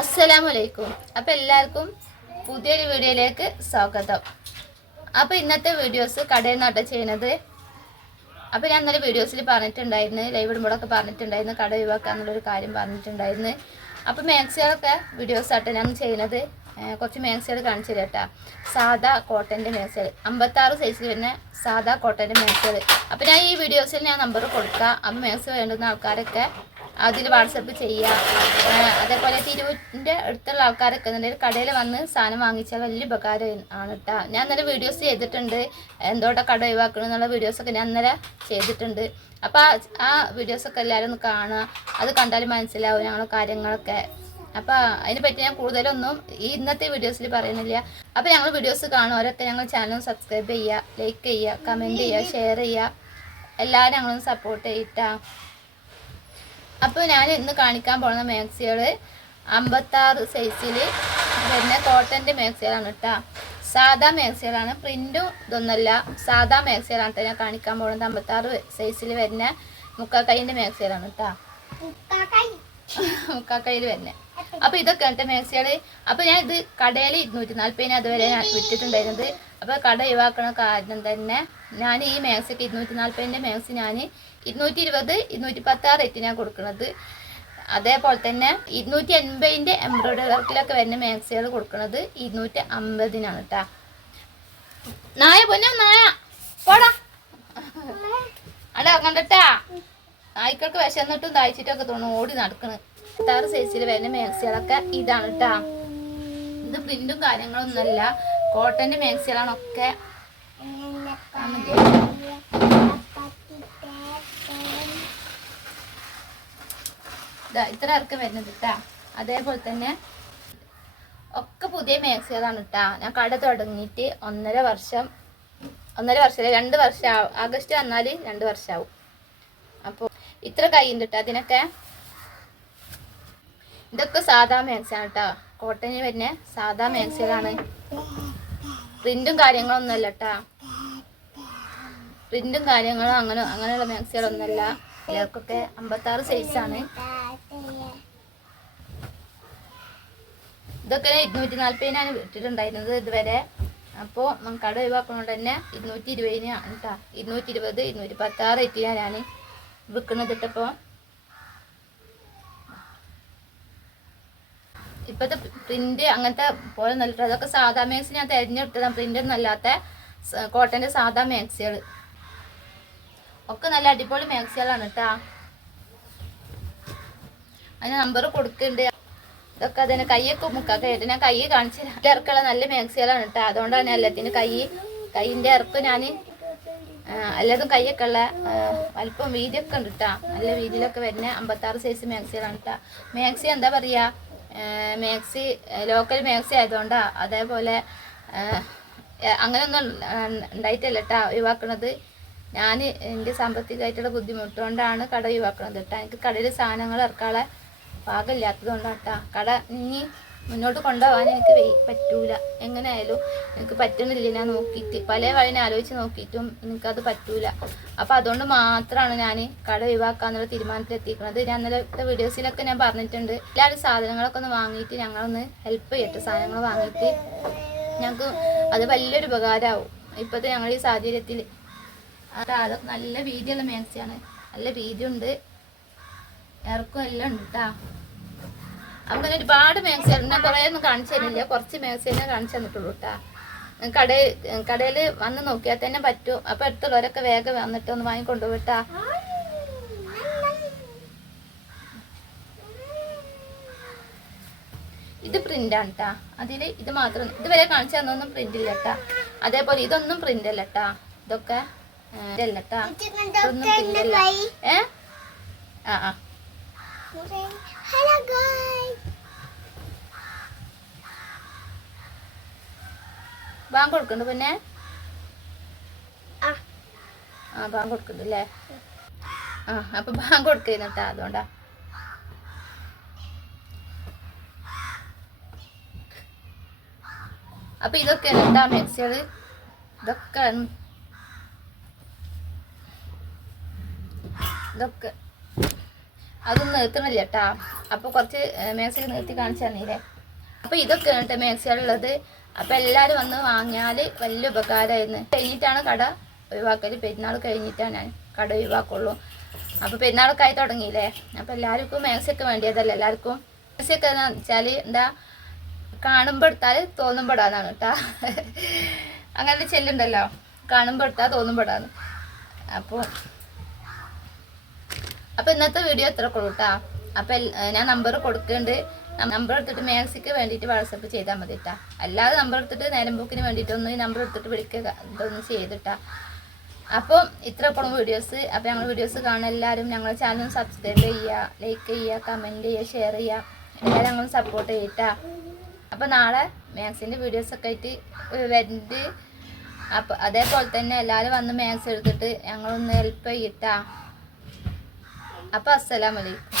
അസ്സലാമു അലൈക്കും അപ്പോൾ എല്ലാവർക്കും പുതിയൊരു വീഡിയോയിലേക്ക് സ്വാഗതം. അപ്പോൾ ഇന്നത്തെ വീഡിയോസ് കടയിൽ നിന്നാട്ടോ ചെയ്യണത് അപ്പോൾ ഞാൻ ഇന്നലെ വീഡിയോസിൽ പറഞ്ഞിട്ടുണ്ടായിരുന്നു ലൈവ് ഇടുമ്പോഴൊക്കെ പറഞ്ഞിട്ടുണ്ടായിരുന്നു കട ഒഴിവാക്കുക എന്നുള്ളൊരു കാര്യം പറഞ്ഞിട്ടുണ്ടായിരുന്നു. അപ്പോൾ മാക്സികളൊക്കെ വീഡിയോസ് ആട്ടോ ഞാൻ ചെയ്യുന്നത്. കുറച്ച് മാക്സികൾ കാണിച്ചു തരാം സാധാ കോട്ടന്റെ മാക്സികൾ. അമ്പത്താറ് സൈസിൽ വരുന്ന സാധാ കോട്ടന്റെ മാക്സികൾ. അപ്പോൾ ഞാൻ ഈ വീഡിയോസിൽ ഞാൻ നമ്പർ കൊടുക്കാം. അപ്പോൾ മാക്സ് വേണ്ടുന്ന ആൾക്കാരൊക്കെ അതിൽ വാട്സപ്പ് ചെയ്യുക അതേപോലെ തിരുവൂരിന്റെ അടുത്തുള്ള ആൾക്കാരൊക്കെ എന്നുണ്ടെങ്കിൽ കടയിൽ വന്ന് സാധനം വാങ്ങിച്ചാൽ വലിയ ഉപകാരം ആണ് കേട്ടോ ഞാൻ ഇന്നലെ വീഡിയോസ് ചെയ്തിട്ടുണ്ട്. എന്തോട്ടെ കട ഒഴിവാക്കണം എന്നുള്ള വീഡിയോസൊക്കെ ഞാൻ ഇന്നലെ ചെയ്തിട്ടുണ്ട്. അപ്പോൾ ആ വീഡിയോസൊക്കെ എല്ലാവരും ഒന്ന് കാണുക അത് കണ്ടാൽ മനസ്സിലാവും ഞങ്ങളെ കാര്യങ്ങളൊക്കെ. അപ്പോൾ അതിനെ പറ്റി ഞാൻ കൂടുതലൊന്നും ഈ ഇന്നത്തെ വീഡിയോസിൽ പറയുന്നില്ല. അപ്പോൾ ഞങ്ങൾ വീഡിയോസ് കാണുന്നവരൊക്കെ ഞങ്ങൾ ചാനൽ സബ്സ്ക്രൈബ് ചെയ്യുക ലൈക്ക് ചെയ്യുക കമന്റ് ചെയ്യുക ഷെയർ ചെയ്യുക എല്ലാവരും ഞങ്ങളൊന്ന് സപ്പോർട്ട് ചെയ്യിട്ടാ അപ്പോൾ ഞാൻ ഇന്ന് കാണിക്കാൻ പോകുന്ന മാക്സികൾ അമ്പത്താറ് സൈസിൽ വരുന്ന കോട്ടന്റെ മാക്സികളാണ് കേട്ടോ സാധാ മാക്സികളാണ് പ്രിന്റും ഇതൊന്നല്ല. സാധാ മാക്സികളാണ് കേട്ടോ ഞാൻ കാണിക്കാൻ പോകുന്നത്. അമ്പത്താറ് സൈസിൽ വരുന്ന മുക്കാക്കൈന്റെ മാക്സികളാണ് കേട്ടോ മുക്കാക്കൈയിൽ വരുന്നത് അപ്പോൾ ഇതൊക്കെ കേട്ടോ മാക്സികൾ അപ്പോൾ ഞാൻ ഇത് കടയിൽ ഇരുന്നൂറ്റി നാൽപ്പതിന് അതുവരെ ഞാൻ വിറ്റിട്ടുണ്ടായിരുന്നത്. അപ്പോൾ കട ഒഴിവാക്കണ കാരണം തന്നെ ഞാൻ ഈ മാക്സിക്ക് ഇരുന്നൂറ്റി നാൽപ്പതിന്റെ മേസ് ഞാൻ ഇരുന്നൂറ്റി ഇരുപത് ഇരുന്നൂറ്റി പത്താറ് റേറ്റിനാണ് കൊടുക്കുന്നത് അതേപോലെ തന്നെ ഇരുന്നൂറ്റി എൺപതിന്റെ എംബ്രോയിഡറി വർക്കിലൊക്കെ വരുന്ന മാക്സികൾ കൊടുക്കുന്നത് ഇരുന്നൂറ്റി അമ്പതിനാണ് കേട്ടോ നായ പൊന്നോ നായ? പോടാ. അല്ല കണ്ടട്ടാ നായ്ക്കൾക്ക് വിശന്നിട്ടും ദാഹിച്ചിട്ടൊക്കെ തോന്നുന്നു ഓടി നടക്കണ്. പത്താറ് സൈസിൽ വരുന്ന മാക്സികളൊക്കെ ഇതാണ് കേട്ടോ ഇത് പ്രിന്റും കാര്യങ്ങളൊന്നുമല്ല. കോട്ടന്റെ മാക്സികളാണ് ഒക്കെ ഇത്ര ഇറക്കം വരുന്നത് കേട്ടാ അതേപോലെ തന്നെ ഒക്കെ പുതിയ മാക്സികളാണ് കേട്ടാ ഞാൻ കട തുടങ്ങിയിട്ട് ഒന്നര വർഷം ഒന്നര വർഷം രണ്ട് വർഷം ആഗസ്റ്റ് വന്നാൽ രണ്ട് വർഷമാവും അപ്പോൾ ഇത്ര കൈയുണ്ട് കേട്ടോ അതിനൊക്കെ. ഇതൊക്കെ സാധാ മാക്സിയാണ് കേട്ടോ കോട്ടന് വരുന്ന സാധാ മാക്സികളാണ് പ്രിന്റും കാര്യങ്ങളൊന്നുമല്ല കേട്ടാ പ്രിന്റും കാര്യങ്ങളും അങ്ങനെ അങ്ങനെയുള്ള മാക്സികളൊന്നുമല്ല ഇവർക്കൊക്കെ അമ്പത്താറ് സൈസാണ്. ഇതൊക്കെ ഇരുന്നൂറ്റി നാൽപ്പതിനാണ് വിട്ടിട്ടുണ്ടായിരുന്നത് ഇതുവരെ. അപ്പോൾ കട ഒഴിവാക്കുന്നതുകൊണ്ട് തന്നെ ഇരുന്നൂറ്റി ഇരുപതിനാണ് കേട്ടോ ഇരുന്നൂറ്റി ഇരുപത് ഇരുന്നൂറ്റി പത്താറ് ഞാൻ വിൽക്കുന്നത് ഇട്ടപ്പോൾ ഇപ്പോഴത്തെ പ്രിന്റ് അങ്ങനത്തെ പോലെ നല്ല അതൊക്കെ സാധാ മാക്സി ഞാൻ തിരഞ്ഞെടുത്തതാണ്. പ്രിന്റ് ഒന്നും അല്ലാത്ത കോട്ടന്റെ സാധാ മാക്സികൾ ഒക്കെ നല്ല അടിപൊളി മാക്സികളാണ് കേട്ടാ അതിന് നമ്പർ കൊടുക്കുന്നുണ്ട് ഇതൊക്കെ അതിന് മുക്കാത്ത ആയിട്ട് ഞാൻ കൈ കാണിച്ചു ഇറക്കുള്ള നല്ല മാക്സികളാണ് കേട്ടോ അതുകൊണ്ടാണ് എല്ലാത്തിനും കൈ കൈയിന്റെ ഇറക്ക് ഞാൻ എല്ലാതും കൈയൊക്കെ ഉള്ള വലിപ്പം വീതിയൊക്കെ ഉണ്ട് കേട്ടോ നല്ല വീതിയിലൊക്കെ വരുന്ന അമ്പത്താറ് സൈസ് മാക്സികളാണ് കേട്ടോ മാക്സി എന്താ പറയുക മാക്സി ലോക്കൽ മാക്സി ആയതുകൊണ്ടാ അതേപോലെ അങ്ങനെയൊന്നും ഉണ്ടായിട്ടല്ല കേട്ടോ ഒഴിവാക്കണത്. ഞാൻ എന്റെ സാമ്പത്തികമായിട്ടുള്ള ബുദ്ധിമുട്ടുകൊണ്ടാണ് കട ഒഴിവാക്കണത് കേട്ടോ എനിക്ക് കടയിൽ സാധനങ്ങൾ ഇറക്കാനുള്ള പാകമില്ലാത്തത് കൊണ്ടാണ് കട ഇനി മുന്നോട്ട് കൊണ്ടുപോകാൻ എനിക്ക് പറ്റൂല. എങ്ങനെയായാലും എനിക്ക് പറ്റുന്നില്ല. ഞാൻ നോക്കിയിട്ട് പല വഴിനെ ആലോചിച്ച് നോക്കിയിട്ടും എനിക്കത് പറ്റൂല. അപ്പോൾ അതുകൊണ്ട് മാത്രമാണ് ഞാൻ കട ഒഴിവാക്കാന്നുള്ള തീരുമാനത്തിലെത്തിക്കുന്നത് ഞാൻ ഇന്നലത്തെ വീഡിയോസിലൊക്കെ ഞാൻ പറഞ്ഞിട്ടുണ്ട്. എല്ലാവരും സാധനങ്ങളൊക്കെ ഒന്ന് വാങ്ങിയിട്ട് ഞങ്ങളൊന്ന് ഹെൽപ്പ് ചെയ്യട്ടെ. സാധനങ്ങൾ വാങ്ങിയിട്ട് ഞങ്ങൾക്ക് അത് വലിയൊരു ഉപകാരമാവും ഇപ്പോഴത്തെ ഞങ്ങൾ ഈ സാഹചര്യത്തിൽ അത് അതൊക്കെ നല്ല വീതിയുള്ള മേക്സിയാണ് നല്ല വീതിയുണ്ട് ഇറക്കം എല്ലാം ഉണ്ട് കേട്ടാ അങ്ങനെ ഒരുപാട് മാക്സി ഞാൻ കുറേ ഒന്നും കാണിച്ചു തരുന്നില്ല. കുറച്ച് മാക്സി തന്നെ കാണിച്ചു തന്നിട്ടുള്ളൂ കേട്ടാ കടയിൽ കടയിൽ വന്ന് നോക്കിയാൽ തന്നെ പറ്റും. അപ്പൊ അടുത്തുള്ളവരൊക്കെ വേഗം വന്നിട്ട് ഒന്ന് വാങ്ങിക്കൊണ്ടുപോട്ടാ ഇത് ഇത് പ്രിന്റാണ് കേട്ടാ അതിൽ ഇത് മാത്രം ഇതുവരെ കാണിച്ചു തന്നൊന്നും പ്രിന്റ് ഇല്ല കേട്ടാ അതേപോലെ ഇതൊന്നും പ്രിന്റ് അല്ല കേട്ടാ ഇതൊക്കെ അല്ല കേട്ടാ പ്രിന്റ് ഏ? ആ ആ. ബാങ്ക് കൊടുക്കുന്നു പിന്നെ? ആ. പാൻ കൊടുക്കുന്നു കൊടുക്കണ്ട് അല്ലേ ആ അപ്പൊ പാൻ കൊടുക്കുന്നു കേട്ടാ അതുകൊണ്ടാ. അപ്പൊ ഇതൊക്കെ എന്താ മിക്സികൾ ഇതൊക്കെ ഇതൊക്കെ. അതൊന്നും നിർത്തണില്ല കേട്ടാ അപ്പൊ കുറച്ച് മേക്സികൾ നിർത്തി കാണിച്ചു തന്നീല്ലേ അപ്പൊ ഇതൊക്കെയാണ് കേട്ടോ മാക്സികളുള്ളത് അപ്പോൾ എല്ലാരും വന്ന് വാങ്ങിയാൽ വലിയ ഉപകാരമായിരുന്നു കഴിഞ്ഞിട്ടാണ് കട ഒഴിവാക്കൽ പെരുന്നാൾ കഴിഞ്ഞിട്ടാണ് ഞാൻ കട ഒഴിവാക്കുള്ളൂ. അപ്പോൾ പെരുന്നാളൊക്കെ ആയി തുടങ്ങിയില്ലേ? അപ്പോൾ എല്ലാവർക്കും മാക്സിയൊക്കെ വേണ്ടിയതല്ല? എല്ലാവർക്കും മാക്സിയൊക്കെ എന്ന് വെച്ചാൽ എന്താ? കാണുമ്പോൾ എടുത്താൽ തോന്നുമ്പോൾ ഇടാന്നാണ് കേട്ടാ. അങ്ങനെ ചെല്ലുണ്ടല്ലോ. കാണുമ്പോൾ എടുത്താൽ തോന്നുമ്പോൾ ഇടാന്ന് അപ്പോൾ അപ്പോൾ ഇന്നത്തെ വീഡിയോ എത്ര കൊള്ളൂട്ടാ അപ്പോൾ എൽ- ഞാൻ നമ്പർ കൊടുക്കുന്നുണ്ട് നമ്പർ എടുത്തിട്ട് മാക്സിക്ക് വേണ്ടിയിട്ട് വാട്സപ്പ് ചെയ്താൽ മതി കേട്ടാ അല്ലാതെ നമ്പർ എടുത്തിട്ട് നേരം ബുക്കിന് വേണ്ടിയിട്ട് ഒന്ന് ഈ നമ്പർ എടുത്തിട്ട് വിളിക്കുക ഇതൊന്ന് ചെയ്തിട്ടാ അപ്പോൾ ഇത്ര പോണം വീഡിയോസ് അപ്പോൾ ഞങ്ങൾ വീഡിയോസ് കാണുന്ന എല്ലാവരും ഞങ്ങളുടെ ചാനൽ സബ്സ്ക്രൈബ് ചെയ്യുക ലൈക്ക് ചെയ്യുക കമന്റ് ചെയ്യുക ഷെയർ ചെയ്യുക എല്ലാവരും ഞങ്ങൾ സപ്പോർട്ട് ചെയ്യട്ടാ. അപ്പോൾ നാളെ മാത്സിന്റെ വീഡിയോസൊക്കെ ആയിട്ട് വരുന്നുണ്ട് അപ്പോൾ അതേപോലെ തന്നെ എല്ലാവരും വന്ന് മാത്സ് എടുത്തിട്ട് ഞങ്ങളൊന്ന് ഹെൽപ്പ് ചെയ്യട്ടാ. അപ്പോൾ അസ്സലാമലൈക്കും